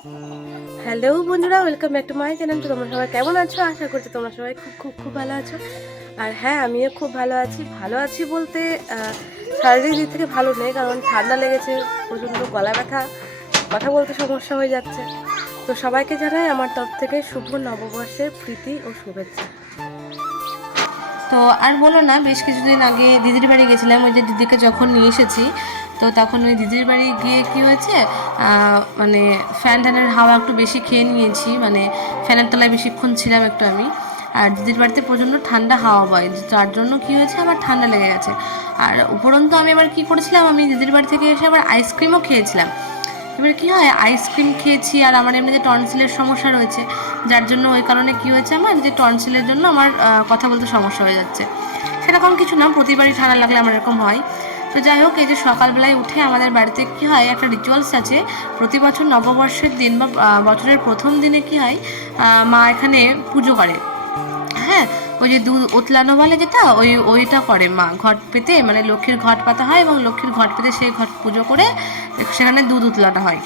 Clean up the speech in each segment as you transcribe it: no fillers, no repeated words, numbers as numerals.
Hello বন্ধুরা, welcome back to my channel. তো তোমরা সবাই কেমন আছো? আশা করছি তোমরা সবাই খুব খুব খুব ভালো আছো। আর হ্যাঁ, আমিও খুব ভালো আছি বলতে শারীরিক দিক থেকে ভালো নেই, কারণ ঠান্ডা লেগেছে, প্রচণ্ড গলা ব্যথা, কথা বলতে সমস্যা হয়ে যাচ্ছে। তো সবাইকে জানাই আমার তরফ থেকে শুভ নববর্ষের প্রীতি ও শুভেচ্ছা। তো আর বলো না, বেশ কিছুদিন আগে দিদির বাড়ি গেছিলাম। ওই যে দিদিকে যখন নিয়ে এসেছি, তো তখন ওই দিদির বাড়ি গিয়ে কি হয়েছে, মানে ফ্যানের হাওয়া একটু বেশি খেয়ে নিয়েছি, মানে ফ্যানের তলায় বেশিক্ষণ ছিলাম একটু আমি। আর দিদির বাড়িতে প্রচণ্ড ঠান্ডা হাওয়া বয়, যার জন্য কি হয়েছে, আমার ঠান্ডা লেগে গেছে। আর উপরন্তু আমি এবার কী করেছিলাম, আমি দিদির বাড়ি থেকে এসে আবার আইসক্রিমও খেয়েছিলাম। এবার কী হয়, আইসক্রিম খেয়েছি, আর আমার এমনি যে টনসিলের সমস্যা রয়েছে, যার জন্য ওই কারণে কী হয়েছে, আমার যে টনসিলের জন্য আমার কথা বলতে সমস্যা হয়ে যাচ্ছে। সেরকম কিছু না, প্রতিবারই ঠান্ডা লাগলে আমার এরকম হয়। তো যাই হোক, এই যে সকালবেলায় উঠে আমাদের বাড়িতে কী হয়, একটা রিচুয়ালস আছে। প্রতি বছর নববর্ষের দিন বা বছরের প্রথম দিনে কী হয়, মা এখানে পুজো করে। হ্যাঁ, ওই যে দুধ উতলানো বলে যেটা, ওইটা করে মা ঘট পেতে, মানে লক্ষ্মীর ঘট পাতা হয় এবং লক্ষ্মীর ঘট পেতে সেই ঘট পুজো করে সেখানে দুধ উতলানো হয়।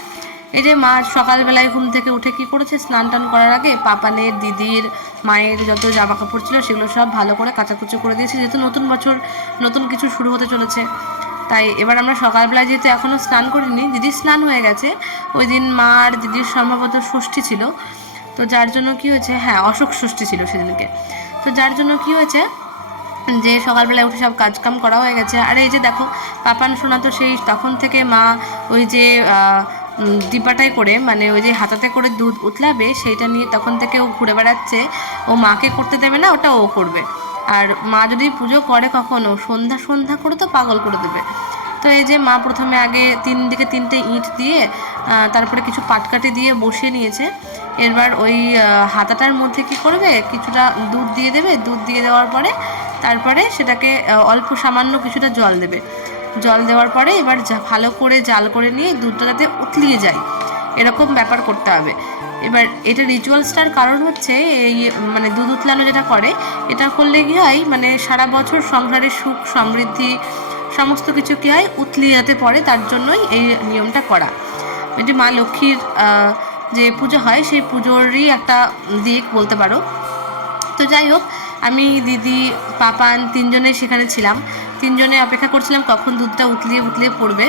এই যে মা সকালবেলায় ঘুম থেকে উঠে কি করেছে, স্নান টান করার আগে পাপানের, দিদির, মায়ের যত জামা কাপড় ছিল সেগুলো সব ভালো করে কাচাকুচি করে দিয়েছে, যেহেতু নতুন বছর, নতুন কিছু শুরু হতে চলেছে। তাই এবার আমরা সকালবেলায়, যেহেতু এখনও স্নান করিনি, দিদির স্নান হয়ে গেছে, ওই দিন মা আর দিদির সম্ভবত ষষ্ঠী ছিল। তো যার জন্য কি হয়েছে, হ্যাঁ অশোক ষষ্ঠী ছিল সেদিনকে। তো যার জন্য কি হয়েছে, যে সকালবেলায় উঠে সব কাজকাম করা হয়ে গেছে। আর এই যে দেখো, পাপান সোনা তো সেই তখন থেকে মা ওই যে ডিব্বাটাই করে, মানে ওই যে হাতাতে করে দুধ উতলাবে সেইটা নিয়ে তখন থেকে ও ঘুরে বেড়াচ্ছে। ও মাকে করতে দেবে না, ওটা ও করবে। আর মা যদি পুজো করে কখনো সন্ধ্যা সন্ধ্যা করে, তো পাগল করে দেবে। তো এই যে মা প্রথমে আগে দিকে 3টে ইঁট দিয়ে, তারপরে কিছু পাটকাঠি দিয়ে বসিয়ে নিয়েছে। এবার ওই হাতাটার মধ্যে কি করবে, কিছুটা দুধ দিয়ে দেবে, দুধ দিয়ে দেওয়ার পরে তারপরে সেটাকে অল্প সামান্য কিছুটা জল দেবে। জল দেওয়ার পরে এবার ভালো করে জাল করে নিয়ে দুধটা যাতে উতলিয়ে যায়, এরকম ব্যাপার করতে হবে। এবার এটা রিচুয়ালসটার কারণ হচ্ছে, এই মানে দুধ উতলানো যেটা করে, এটা করলে কি হয়, মানে সারা বছর সংসারে সুখ সমৃদ্ধি সমস্ত কিছু কী হয়, উতলিয়ে যেতে পড়ে, তার জন্যই এই নিয়মটা করা। এই যে মা লক্ষ্মীর যে পুজো হয়, সেই পুজোরই একটা দিক বলতে পারো। তো যাই হোক, আমি, দিদি, পাপান তিনজনে সেখানে ছিলাম। তিনজনে অপেক্ষা করছিলাম কখন দুধটা উতলিয়ে উতলিয়ে পড়বে,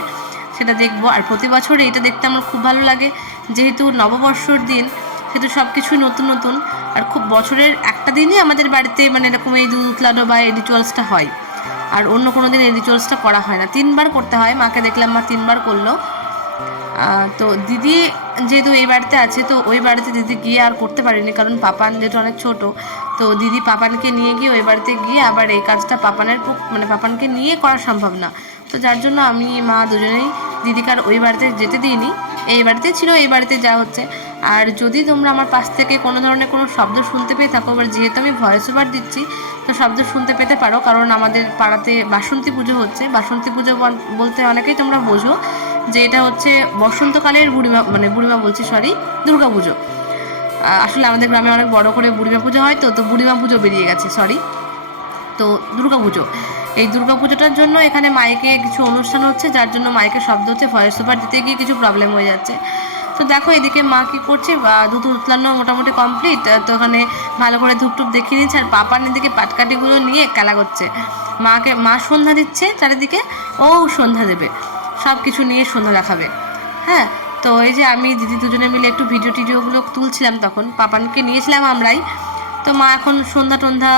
সেটা দেখবো। আর প্রতি বছর এটা দেখতে আমার খুব ভালো লাগে, যেহেতু নববর্ষর দিন, সেহেতু সব কিছুই নতুন নতুন। আর খুব বছরের একটা দিনই আমাদের বাড়িতে মানে এরকম এই দুধ উতলানো বা এই রিচুয়ালসটা হয়। আর অন্য কোনো দিন এই রিচুয়ালসটা করা হয় না, 3বার করতে হয়। মাকে দেখলাম মা 3বার করলো। তো দিদি যেহেতু এই বাড়িতে আছে, তো ওই বাড়িতে দিদি গিয়ে আর করতে পারিনি, কারণ পাপান যেহেতু অনেক ছোট। তো দিদি পাপানকে নিয়ে গিয়ে ওই বাড়িতে গিয়ে আবার এই কাজটা মানে পাপানকে নিয়ে করা সম্ভব না। তো যার জন্য আমি মা দুজনেই দিদিকে আর ওই বাড়িতে যেতে দিইনি, এই বাড়িতে ছিল, এই বাড়িতে যা হচ্ছে। আর যদি তোমরা আমার পাশ থেকে কোনো ধরনের কোনো শব্দ শুনতে পেয়ে থাকো, এবার যেহেতু আমি ভয়েস ওভার দিচ্ছি, তো শব্দ শুনতে পেতে পারো, কারণ আমাদের পাড়াতে বাসন্তী পুজো হচ্ছে। বাসন্তী পুজো বলতে অনেকেই তোমরা বোঝো যে এটা হচ্ছে বসন্তকালের বুড়িমা, মানে বুড়িমা বলছি, সরি, দুর্গা পুজো। আসলে আমাদের গ্রামে অনেক বড় করে বুড়িমা পুজো হয়, তো বুড়িমা পুজো বেরিয়ে গেছে, সরি। তো দুর্গা পুজো, এই দুর্গা পুজোটার জন্য এখানে মাইকে কিছু অনুষ্ঠান হচ্ছে, যার জন্য মাইকের শব্দ হচ্ছে, ভয়েস ওভার দিতে গিয়ে কিছু প্রবলেম হয়ে যাচ্ছে। তো দেখো এদিকে মা কী করছে, দুধ উতলানো মোটামুটি কমপ্লিট। তো ওখানে ভালো করে ধূপ টুপ দেখিয়ে নিচ্ছে, আর পাপার এদিকে পাটকাঠিগুলো নিয়ে খেলা করছে। মা সন্ধ্যা দিচ্ছে চারিদিকে, ও সন্ধ্যা দেবে, সব কিছু নিয়ে সন্ধ্যা দেখাবে। হ্যাঁ, তো এই যে আমি দিদি দুজনে মিলে একটু ভিডিওগুলো তুলছিলাম, তখন পাপানকে নিয়েছিলাম আমরাই। তো মা এখন সন্ধ্যা টন্ধ্যা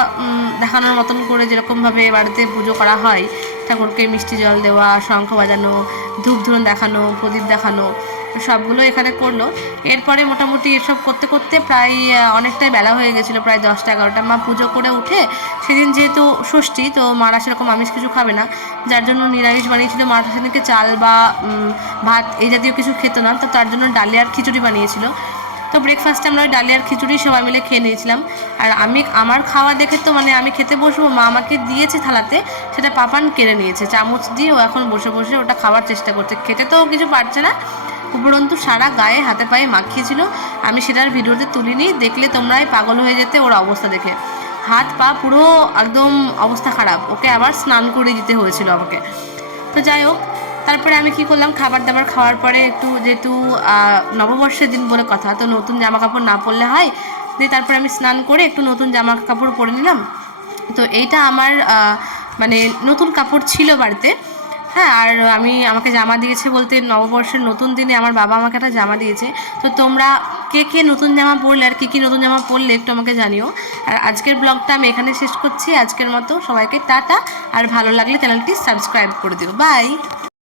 দেখানোর মতন করে, যেরকমভাবে বাড়িতে পুজো করা হয়, ঠাকুরকে মিষ্টি জল দেওয়া, শঙ্খ বাজানো, ধূপ ধুন দেখানো, প্রদীপ দেখানো, সবগুলো এখানে করলো। এরপরে মোটামুটি এসব করতে করতে প্রায় অনেকটাই বেলা হয়ে গেছিলো, প্রায় 10টা 11টা। মা পুজো করে উঠে, সেদিন যেহেতু ষষ্ঠী, তো মারা সেরকম আমিষ কিছু খাবে না, যার জন্য নিরামিষ বানিয়েছিল। মা সেদিনকে চাল বা ভাত এই জাতীয় কিছু খেত না, তো তার জন্য ডালিয়ার খিচুড়ি বানিয়েছিল। তো ব্রেকফাস্টে আমরা ওই ডালিয়ার খিচুড়ি সবাই মিলে খেয়ে নিয়েছিলাম। আর আমার খাওয়া দেখে তো, মানে আমি খেতে বসবো, মা আমাকে দিয়েছে থালাতে, সেটা পাপান কেড়ে নিয়েছে চামচ দিয়ে। ও এখন বসে বসে ওটা খাওয়ার চেষ্টা করছে, খেতে তো কিছু পারছে না, উপরন্তু সারা গায়ে হাতে পায়ে মাখিয়েছিল। আমি সেটার ভিডিওতে তুলিনি, দেখলে তোমরাই পাগল হয়ে যেতে ওর অবস্থা দেখে। হাত পা পুরো একদম অবস্থা খারাপ, ওকে আবার স্নান করে দিতে হয়েছিল আমাকে। তো যাই হোক, তারপরে আমি কি করলাম, খাবার দাবার খাওয়ার পরে একটু যেহেতু নববর্ষের দিন বলে কথা, তো নতুন জামা কাপড় না পরলে হয়, দিয়ে তারপরে আমি স্নান করে একটু নতুন জামা কাপড় পরে নিলাম। তো এইটা আমার মানে নতুন কাপড় ছিল বাড়িতে। হ্যাঁ, আর আমাকে জামা দিয়েছে বলতে নববর্ষের নতুন দিনে আমার বাবা আমাকে একটা জামা দিয়েছে। তো তোমরা কে কে নতুন জামা পরলে আর কী নতুন জামা পরলে একটু আমাকে জানিও। আর আজকের ব্লগটা আমি এখানে শেষ করছি। আজকের মতো সবাইকে টাটা, আর ভালো লাগলে চ্যানেলটি সাবস্ক্রাইব করে দিও। বাই।